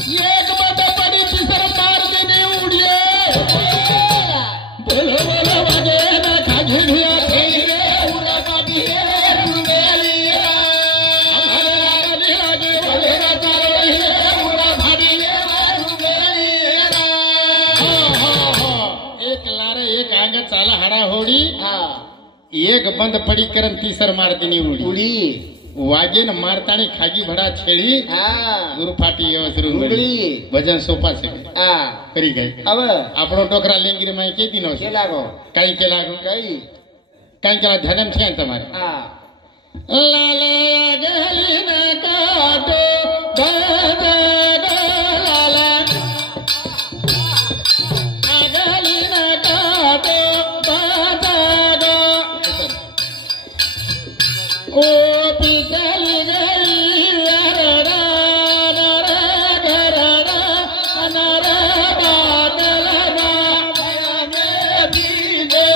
एक बंद पडी तिसर मार देणे उडिये बोल बोल वागे ना खागी ढिया खेले उरा बाबी रुंदेली हमारे लागे लागे बोले ना तारोई उरा भाडी रुंदेली एक लारे एक आंग चाला हडा होडी एक बंद पडी करन तीसर मार देणे उडी वागे न मारताणी खागी भडा छेड़ी गुरु फाटी रुंगड़ी भजन सोपा से करी गई अब आपनो टोकरा लेंगी माई के दिनो के लागो काई केला धर्म छे तुम्हारे लाला गली न काटो लाला गली न काटो ओ पिचल गई अरड़ा नरा गरड़ा नरा बादलना में बीजे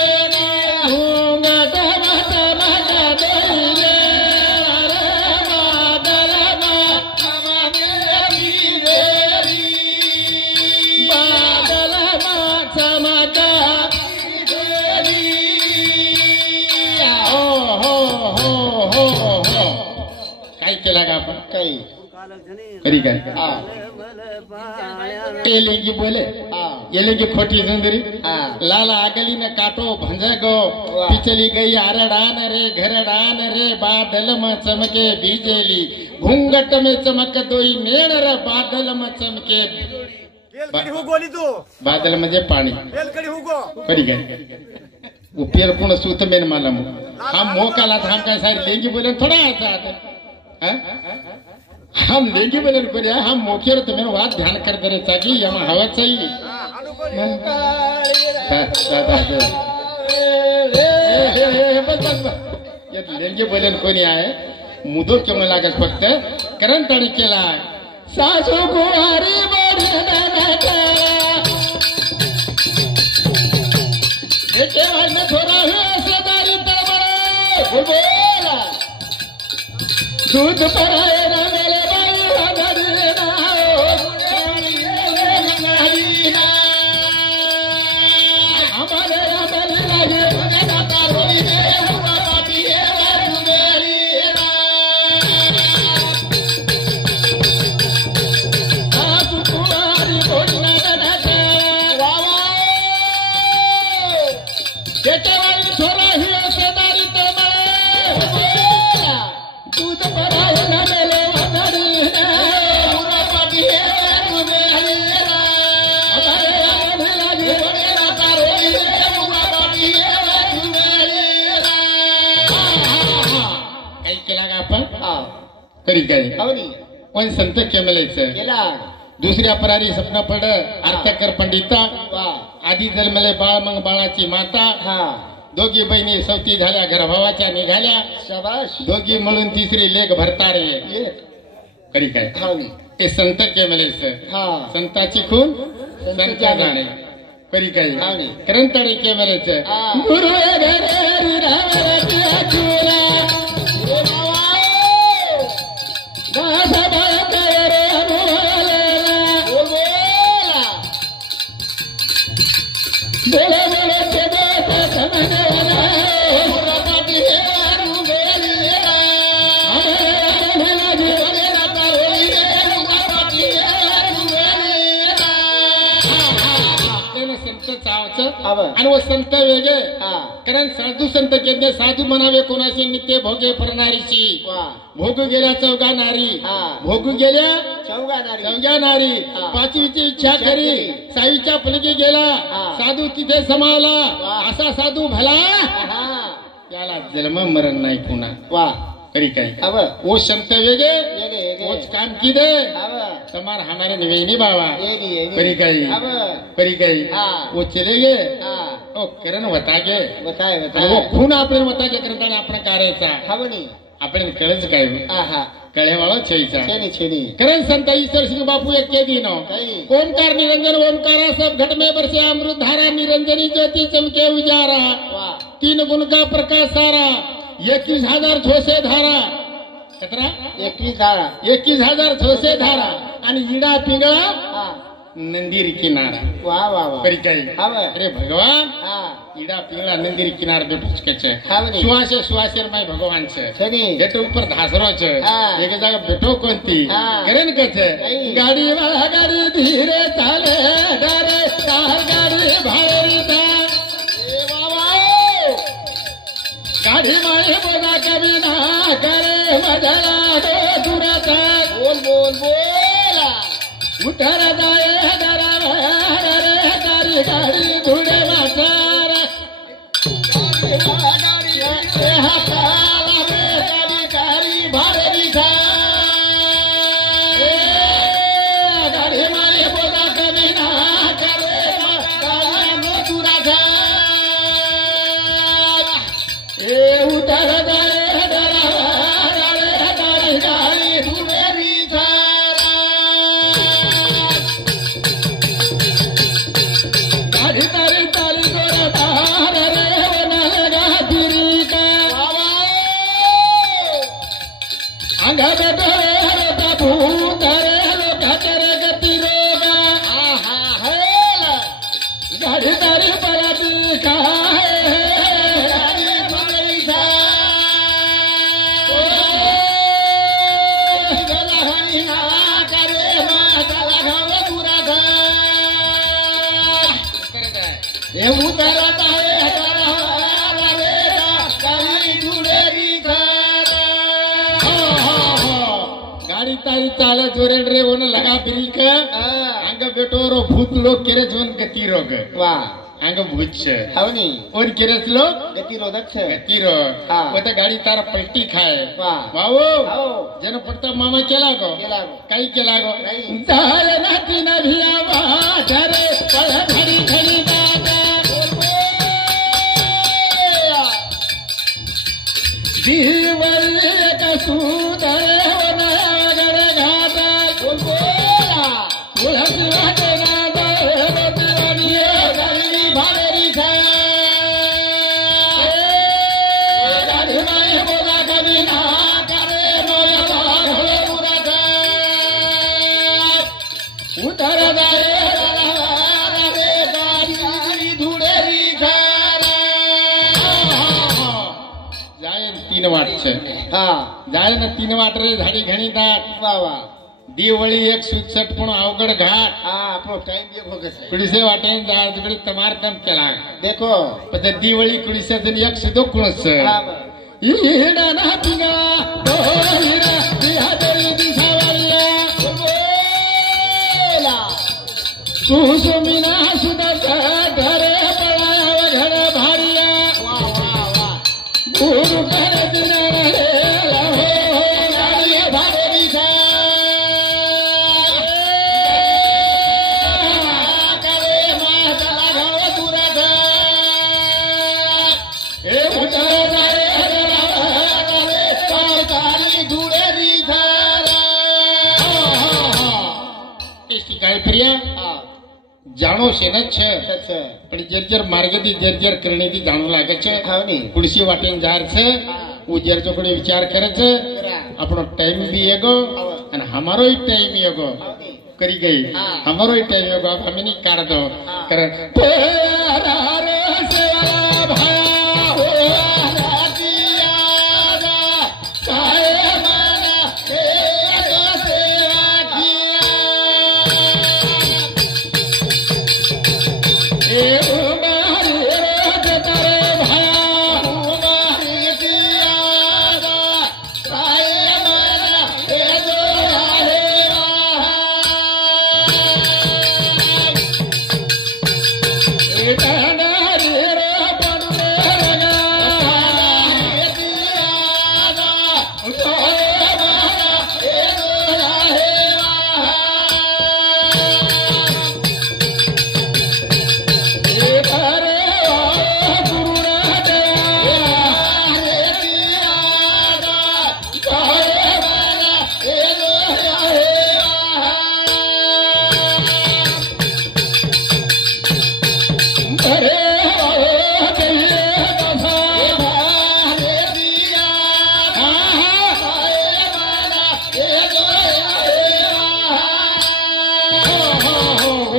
घूंघट मट मट देले अरे बादलना में बीजे बादलना चमका केला का आपण काही करी काय एलेंगी बोले एलेंगी खोटी जंदरी लाला आगली ने काटो भंज गो पिचली गई आरडान रे घरडान रे बादल में चमके बीजेली घूंघट में चमक दोई नेण रे बादल में चमके बादल म्हणजे पाणी करी काय उपयर कोण सूत मेन मालम हम मोकाला धाम काय सारी लेंगी बोले थोड़ा ऐसा आता हम लेंगी बोलन को हम मोखेर तुम्हें बात ध्यान कर दे ताकि यम हवा चाहिए ये लेंगी बोलन को नहीं आए मुदो क्यों लागत फक्त करण तड़ी केला सासू कुवारी बढ़ना बेटे वाले थोड़ा है सदारी तबड़े बोला दूध पराए ना मेरे भाई हमारे ना हमारे लागे ना तारोई ने हुआ पापी है रुंदेली सासू कुमारी बोलना ना वावा बेटे वाली थोड़ा ही सदारी तबड़े दूध पराए न मेले वदरी पूरा पाटी है रुंदेली हमारे लागे ना तारोई ने हुआ पापी है रुंदेली काही केला का आपण करी काय कोण संत केमलेचं दुसऱ्या परारी सपना पड अर्थकर पंडिता आधी जन्मले बाळ मग बाळाची माता दोघी बहिणी सवती झाल्या गर्भवाच्या निघाल्या शाबाश दोघी मिळून तिसरी लेख भरतारे करी काय ते संत केमलेच संताची खून संता जाणे करी काय करंतडी केमलेच गुरु आणि व संत वेगे कारण साधू संत केले साधू म्हणावे कोणाशी नित्य भोगे फरणारीची भोग गेल्या चौघा नारी भोग गेल्या चौघा नारी पाचवीची इच्छा करी साईच्या पलकी गेला साधू तिथे समावला असा साधू भला त्याला जन्म मरण नाही पुन्हा वा करी काय वो संत वेगे वो काम की दे समार हमारे निवेनी बाबा करी गई वो चले गए ओ किरण वतागे वो खून आपण वतागे करताना आपण करायचा आपण कळच काय कळेवाळा छेचा करण संत ईश्वर सिंह बापू एक के दिन ओंकार निरंजन ओंकारा सब घट में बरसे अमृत धारा निरंजनी ज्योति चमके उजारा 3 गुण का प्रकाश सारा 21,000 ठोसे धारा 21,000 ठोसे धारा आणि इडा पिंगळा नंदीर किनारा वा वा वा करी काही हवं अरे भगवान हा इडा पिंगळा नंदीर किनारा बेटो हवं सुहासे सुहासे माय भगवान छे छनी बेटो ऊपर धासरो छे हाँ। एक जगह बेटो कोणती हाँ। करेन कछे नहीं। गाड़ी वाला गाड़ी धीरे चाले डरे तार गाड़ी भारी ता ए बाबा गाड़ी माए बोला कभी ना करे मजला दो दुराता बोल बोल बोला उतर जाए डरा रे गाड़ी गाड़ी धुड़े मासार हाथाला बेगाड़ी गाड़ी भारी था गाड़ी माए बोला कभी ना करे मजला दो दुराता उतर जाए डरा रे गाड़ी गाड़ी धुड़े गाड़ी तारी तारी तोरा तार रे वनगा तिरी का अंगा बेटो रे बाबू तारे लोका तेरे गति रोगा आहा हेला गाड़ी तारी पराती का गाड़ी भारी था गलहनी ना करे माता लगावे पूरा था ये उतरता है डरा रे गाड़ी जुड़ेगी गाड़ी तारी चाले जोरे रे वन लगा बिरी का अंग बेटो रो भूत लोग केरे जोन गति रोग वाह अंग भूत छे हवनी और केरेस लोग गतिरोधक छे गति रो हाँ। वो तो गाड़ी तारा पलटी खाए वाह बाबू आओ जन पड़ता मामा केला गो केला गो। कई केला गो कई। जाय नाती न भिया वाडरे पळ धरी धरी दादा जीवन का सुदर वनगर घाटा बोला तुळसी वाटे नादा रतिवाणी गाड़ी भारी था गाडी माय बोला कभी ना करे मोला पूरा था उतर जाए रे गाड़ी जुड़ेगी जाय तीन वाट छे हाँ जाय ना तीन वाट रे झाडी घणी दाट वाह वाह दिवळी एक सुटसट पण अवघड घाट हाँ आपको टाइम भी हो गया कुडीसे वाटेन जा तिकडे तमार तम केला देखो पण दिवळी कुडीसे जन एक सुदो कुणस हाँ इडा ना पिंगा डोलीरा बिहा तरी दिसावलिया बोला सुसुमिना सुदा घरे पळाव घर भारिया वाह वाह वाह गुरु कर दिन रे हो गाडी भारी था करे माता लगावे पूरा था ए उतर जाए करे गाड़ी जुड़ेगी इष्टी काय प्रिया हाँ જાણો છે ને છે अच्छा પણ જર્જર માર્ગથી જર્જર કરણીથી જાણવું લાગે છે હવની કુડસી વાટીને જાર છે હું જર ચોકડી વિચાર કરે છે આપણો ટાઈમ બી એગો અને અમારો ટાઈમ એગો કરી ગઈ અમારો ટાઈમ એગો અમે નહીં કાઢતો કરે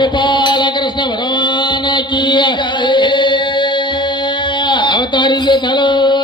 गोपाल कृष्ण भगवान की अवतारी जे झालं